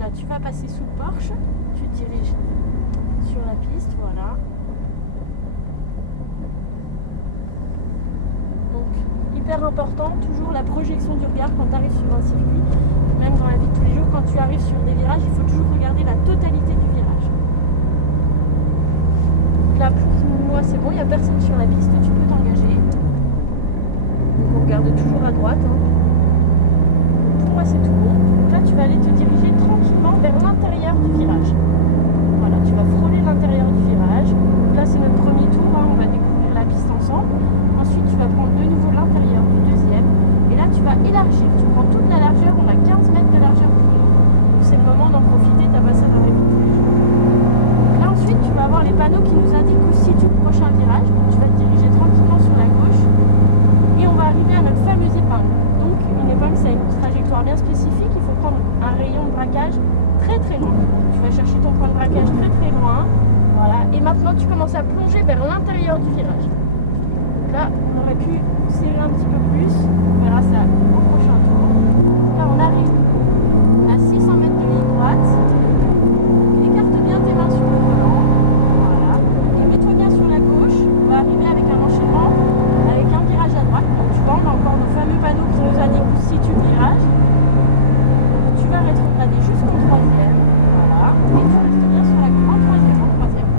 là, tu vas passer sous le porche, tu te diriges sur la piste, voilà. Donc, hyper important, toujours la projection du regard quand tu arrives sur un circuit. Même dans la vie de tous les jours, quand tu arrives sur des virages, il faut toujours regarder la totalité du virage. Là, pour moi, c'est bon, il n'y a personne sur la piste, tu peux t'engager. Donc, on regarde toujours à droite. Hein. Pour moi, c'est tout bon. Donc là, tu vas aller te diriger tranquillement vers l'intérieur du virage. Voilà, tu vas frôler l'intérieur du virage. Donc là, c'est notre premier tour, hein, on va découvrir la piste ensemble. Ensuite, tu vas prendre de nouveau l'intérieur du deuxième. Et là, tu vas élargir. Tu prends toute la largeur, on a 15 mètres de largeur pour nous. Donc c'est le moment d'en profiter, t'as pas ça dans les tous les jours. Là, ensuite, tu vas avoir les panneaux qui nous indiquent aussi du prochain virage. Donc tu vas te diriger tranquillement sur la gauche. Et on va arriver à notre fameuse épingle. Donc une épingle, ça a une trajectoire bien spécifique. Il faut prendre un rayon de braquage très très loin. Tu vas chercher ton point de braquage très très loin. Voilà. Et maintenant, tu commences à plonger vers l'intérieur du virage. Donc là, on aurait pu serrer un petit peu plus. On verra ça au prochain tour. Là, on arrive à 600 mètres de ligne droite. Écarte bien tes mains sur le volant. Voilà. Et mets-toi bien sur la gauche. On va arriver avec un enchaînement, avec un virage à droite. Donc, tu vois, on a encore nos fameux panneaux qui nous indiquent où se situe le virage. Donc, tu vas rétrograder jusqu'au troisième. Voilà. Et tu restes bien sur la gauche en troisième.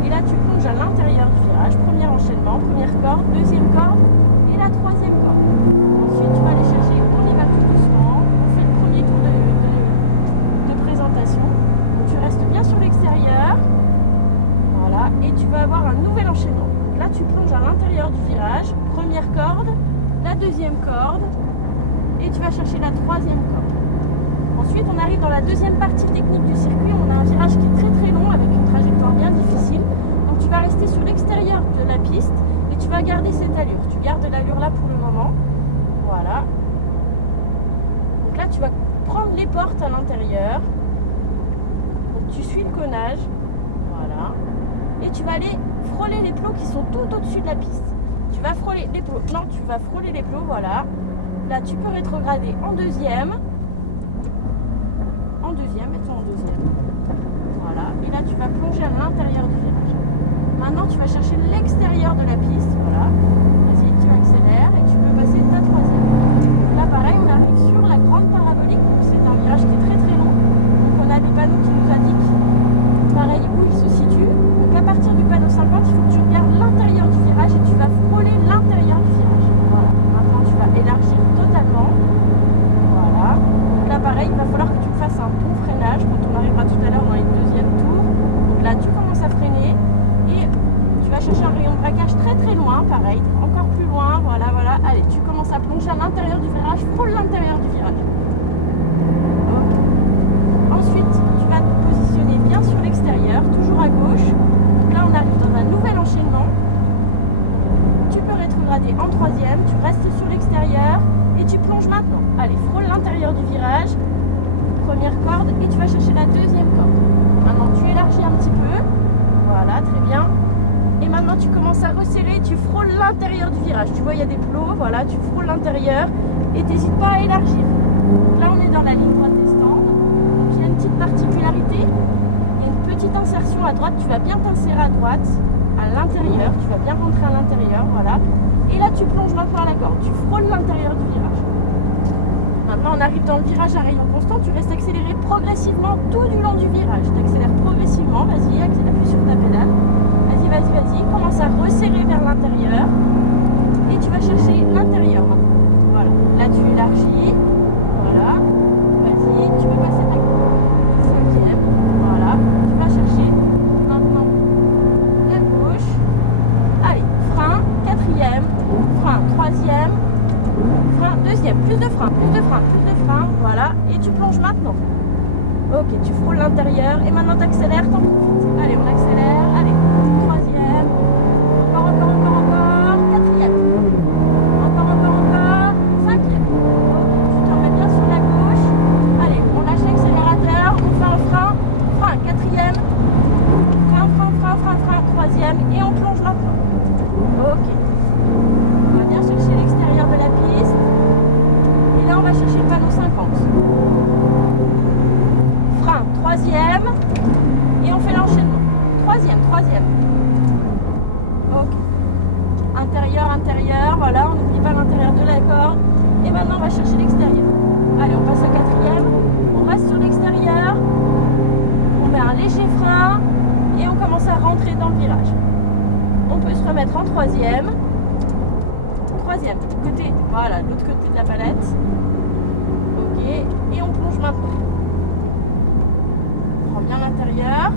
Et là, tu plonges à l'intérieur du virage. Premier enchaînement, première corde, deuxième corde et la troisième corde. Ensuite, tu vas aller chercher, on y va tout doucement. On fait le premier tour de présentation. Donc, tu restes bien sur l'extérieur. Voilà. Et tu vas avoir un nouvel enchaînement. Donc là, tu plonges à l'intérieur du virage. Première corde, la deuxième corde et tu vas chercher la troisième corde. Ensuite, on arrive dans la deuxième partie technique du circuit. On a un virage qui est très très long avec une trajectoire bien difficile. Donc tu vas rester sur l'extérieur de la piste et tu vas garder cette allure. Tu gardes l'allure là pour le moment. Voilà. Donc là, tu vas prendre les portes à l'intérieur. Donc tu suis le connage. Voilà. Et tu vas aller frôler les plots qui sont tout au-dessus de la piste. Tu vas frôler les plots. Non, tu vas frôler les plots, voilà. Là, tu peux rétrograder en deuxième. Mets-toi en deuxième. Voilà. Et là, tu vas plonger à l'intérieur du virage. Maintenant, tu vas chercher l'extérieur de la piste. Voilà. Vas-y, tu accélères et tu peux passer ta troisième. Là, pareil, on arrive sur la grande parabolique. C'est un virage qui est très très long. Donc, on a des panneaux qui nous indiquent, pareil, où il se situe. Donc, à partir du panneau 50, il faut que tu regardes l'intérieur du virage et tu vas frôler l'intérieur du virage. Voilà. Maintenant, tu vas élargir totalement. Voilà. Donc là, pareil, il va falloir que tu fasses un bon freinage quand on arrivera tout à l'heure dans les deuxièmes tours. Donc là, tu commences à freiner et tu vas chercher un rayon de braquage très très loin, pareil, encore plus loin, voilà. Allez, tu commences à plonger à l'intérieur du virage, frôle l'intérieur du virage. Okay. Ensuite, tu vas te positionner bien sur l'extérieur, toujours à gauche. Donc là, on arrive dans un nouvel enchaînement. Tu peux rétrograder en troisième, tu restes sur l'extérieur et tu plonges maintenant. Allez, frôle l'intérieur du virage. Première corde et tu vas chercher la deuxième corde. Maintenant tu élargis un petit peu. Voilà, très bien. Et maintenant tu commences à resserrer, tu frôles l'intérieur du virage. Tu vois, il y a des plots, voilà, tu frôles l'intérieur et n'hésite pas à élargir. Donc là, on est dans la ligne droite des stands. Donc il y a une petite particularité. Il y a une petite insertion à droite. Tu vas bien t'insérer à droite, à l'intérieur. Tu vas bien rentrer à l'intérieur, voilà. Et là, tu plonges maintenant à la corde. Tu frôles l'intérieur du virage. Maintenant, on arrive dans le virage à rayon constant. Tu restes accéléré progressivement tout du long du virage. Tu accélères progressivement. Vas-y, appuie sur ta pédale. Vas-y. Commence à resserrer vers l'intérieur. Et tu vas chercher l'intérieur maintenant. Voilà. Là, tu élargis. Voilà. Vas-y. Tu peux passer ta cinquième. Voilà. Tu vas chercher maintenant la gauche. Allez. Frein. Quatrième. Frein. Troisième. Frein, deuxième, plus de frein, voilà, et tu plonges maintenant. Ok, tu frôles l'intérieur et maintenant tu accélères, t'en profites. Allez, on accélère, allez, troisième, encore, quatrième, encore, cinquième. Ok, tu te remets bien sur la gauche. Allez, on lâche l'accélérateur, on fait un frein, quatrième, frein, troisième, et on plonge maintenant. Ok. On va bien chercher l'extérieur de la piste. Et là, on va chercher le panneau 50. troisième. Ok. Intérieur, intérieur, voilà, on n'oublie pas l'intérieur de la corde. Et maintenant on va chercher l'extérieur. Allez, on passe au quatrième, on reste sur l'extérieur, on met un léger frein et on commence à rentrer dans le virage. On peut se remettre en troisième. Troisième, côté, voilà, l'autre côté de la palette. Ok, et on plonge maintenant. On prend bien l'intérieur.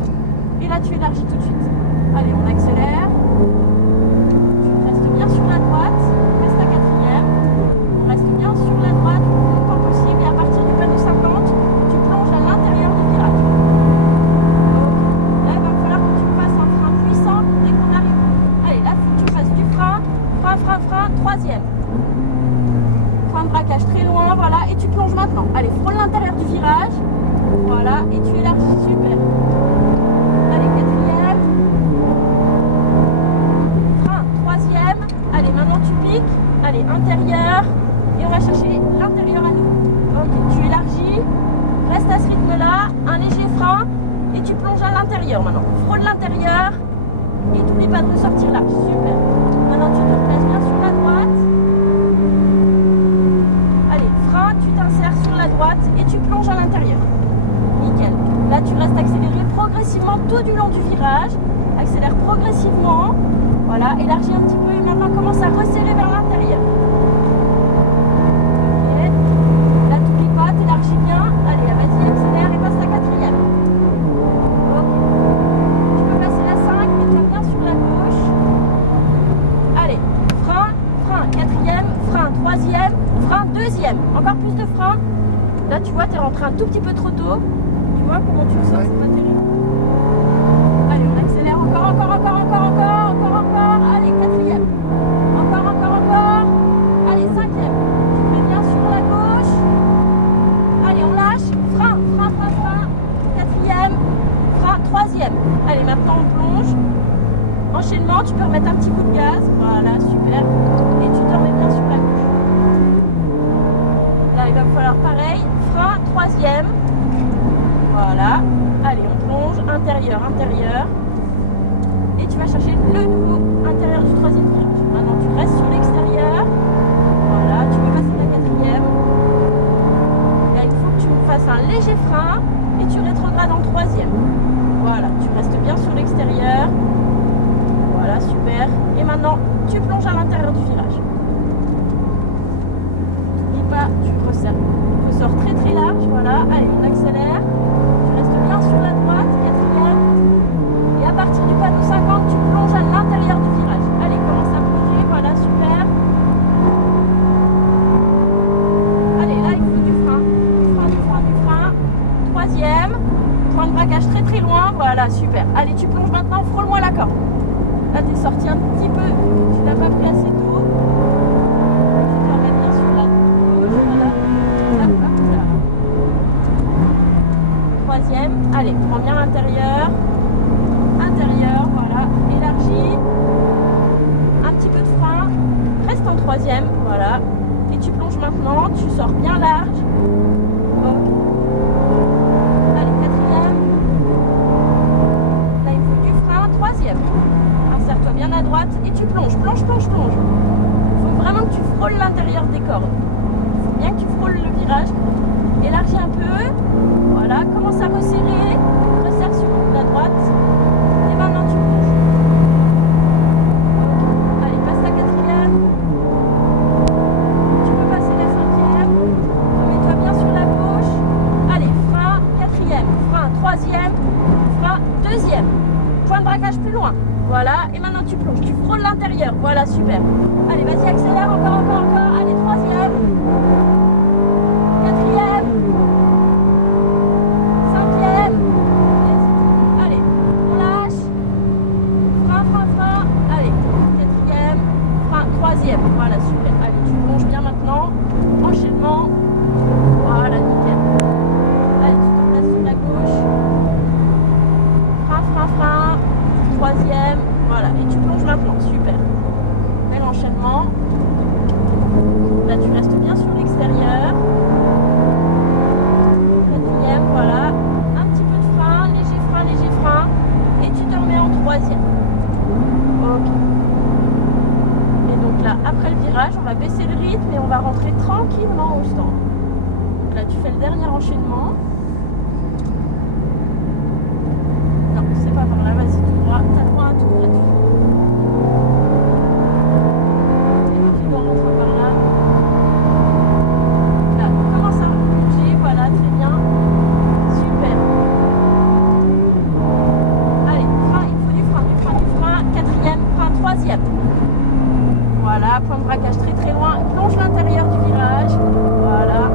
Et là tu élargis tout de suite. Allez, on accélère. Tu restes bien sur la droite. Reste à quatrième. On reste bien sur la droite le plus longtemps possible. Et à partir du panneau 50, tu plonges à l'intérieur du virage. Ok. Là, il va falloir que tu fasses un frein puissant dès qu'on arrive. Allez, là, il faut que tu fasses du frein. Frein, frein, frein. Troisième. Frein de braquage très loin. Voilà. Et tu plonges maintenant. Allez, frôle l'intérieur du virage. Voilà. Et tu élargis. Super. Allez, quatrième. Frein, troisième. Allez, maintenant tu piques. Allez, intérieur. Et on va chercher l'intérieur à nouveau. Ok, tu élargis. Reste à ce rythme-là. Un léger frein. Et tu plonges à l'intérieur maintenant. Frôle l'intérieur. Et n'oublie pas de ressortir là. Super. Maintenant, tu te replaces bien sur la droite. Allez, frein, tu t'insères sur la droite. Et tu plonges à l'intérieur. Nickel. Là, tu restes accéléré progressivement tout du long du virage. Accélère progressivement. Voilà, élargis un petit peu et maintenant commence à resserrer vers l'intérieur. Ok. Là, t'oublies pas, t'élargis bien. Allez, vas-y, accélère et passe la quatrième. Ok. Tu peux passer la 5, mets-toi bien sur la gauche. Allez, frein, frein, quatrième, frein, troisième, frein, deuxième. Encore plus de frein. Là, tu vois, t'es rentré un tout petit peu trop tôt. Tu vois comment tu le sens, c'est pas terrible. Allez, on accélère encore, encore, encore, encore, encore, encore, encore. Allez, quatrième. Encore, encore, encore. Allez, cinquième. Tu te mets bien sur la gauche. Allez, on lâche. Frein, frein, frein, frein. Quatrième. Frein, troisième. Allez, maintenant on plonge. Enchaînement, tu peux remettre un petit coup de gaz. Voilà, super. Et tu te remets bien sur la gauche. Là, il va me falloir pareil. Frein, troisième. Voilà. Allez, on plonge. Intérieur, intérieur. Et tu vas chercher le nouveau intérieur du troisième virage. Maintenant, tu restes sur l'extérieur. Voilà, tu peux passer la quatrième. Là, il faut que tu me fasses un léger frein et tu rétrogrades en troisième. Voilà, tu restes bien sur l'extérieur. Voilà, super. Et maintenant, tu plonges à l'intérieur du virage. N'oublie pas, tu resserres. Ressors très très large. Voilà, allez, on accélère. Tu restes bien sur la droite, quatrième. Et à partir du panneau 50, tu plonges à l'intérieur du virage. Allez, commence à plonger. Voilà, super. Allez, là, il faut du frein. Du frein, du frein, du frein. Troisième. Point de braquage très très loin. Voilà, super. Allez, tu plonges maintenant. Frôle-moi la corde. Là, tu es sorti un petit peu. Tu n'as pas pris assez d'eau. Tu te remets bien sur la gauche. Voilà. Hop, hop, là. Troisième. Allez, prends bien l'intérieur. Intérieur, voilà. Élargi. Un petit peu de frein. Reste en troisième. Voilà. Et tu plonges maintenant. Tu sors bien large. Hop. Allez, quatrième. Là, il faut du frein. Troisième. Insère-toi bien à droite et tu plonges, plonge, plonge, plonge. Il faut vraiment que tu frôles l'intérieur des cordes. Il faut bien que tu frôles le virage. Élargis un peu. Voilà, commence à resserrer. Resserre sur la droite. Et maintenant tu plonges. Okay. Allez, passe la quatrième. Tu peux passer la cinquième. Remets-toi bien sur la gauche. Allez, frein, quatrième. Frein, troisième. Frein, deuxième. Point de braquage plus loin. Voilà, et maintenant tu plonges, tu frôles l'intérieur. Voilà, super. Allez, vas-y, accélère, encore, encore, encore. Allez, troisième. Quatrième. Cinquième. Et allez, on lâche. Frein, frein, frein. Allez, quatrième. Frein, troisième. Voilà, super. Allez, tu plonges bien maintenant. Enchaînement. Voilà, nickel. Allez, tu te places sur la gauche. Frein, frein, frein. Troisième, voilà, et tu plonges maintenant, super. Bel enchaînement. Là, tu restes bien sur l'extérieur. dernier enchaînement. Non, c'est pas par là, vas-y tout droit. T'as le droit à tout gratuit. Et donc il doit rentrer par là. Là, commence à bouger, voilà, très bien. Super. Allez, frein, il faut du frein, du frein, du frein. Quatrième, frein, troisième. Voilà, point de braquage très très loin. Plonge l'intérieur du virage. Voilà.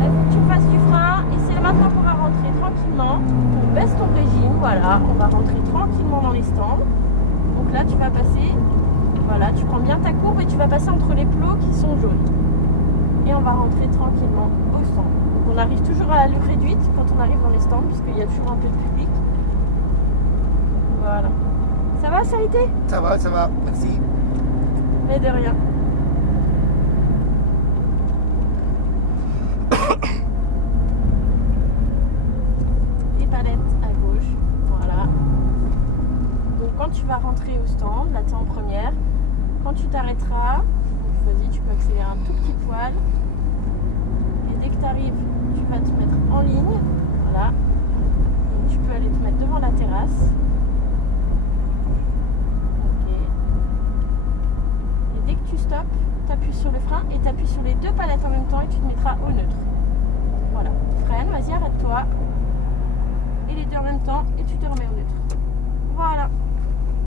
Il faut que tu fasses du frein. Et c'est maintenant qu'on va rentrer tranquillement. On baisse ton régime. Voilà, on va rentrer tranquillement dans les stands. Donc là, tu vas passer. Voilà, tu prends bien ta courbe et tu vas passer entre les plots qui sont jaunes. Et on va rentrer tranquillement au stand. Donc on arrive toujours à l'allure réduite quand on arrive dans les stands, puisqu'il y a toujours un peu de public. Voilà. Ça va, ça a été? Ça va, merci. Mais de rien. Les palettes à gauche. Voilà. Donc quand tu vas rentrer au stand, là tu es en première. Quand tu t'arrêteras, vas-y, tu peux accélérer un tout petit poil. Et dès que tu arrives, tu vas te mettre en ligne. Voilà. Donc tu peux aller te mettre devant la terrasse. Dès que tu stoppes, tu appuies sur le frein et tu appuies sur les deux palettes en même temps et tu te mettras au neutre. Voilà. Freine, vas-y, arrête-toi. Et les deux en même temps et tu te remets au neutre. Voilà.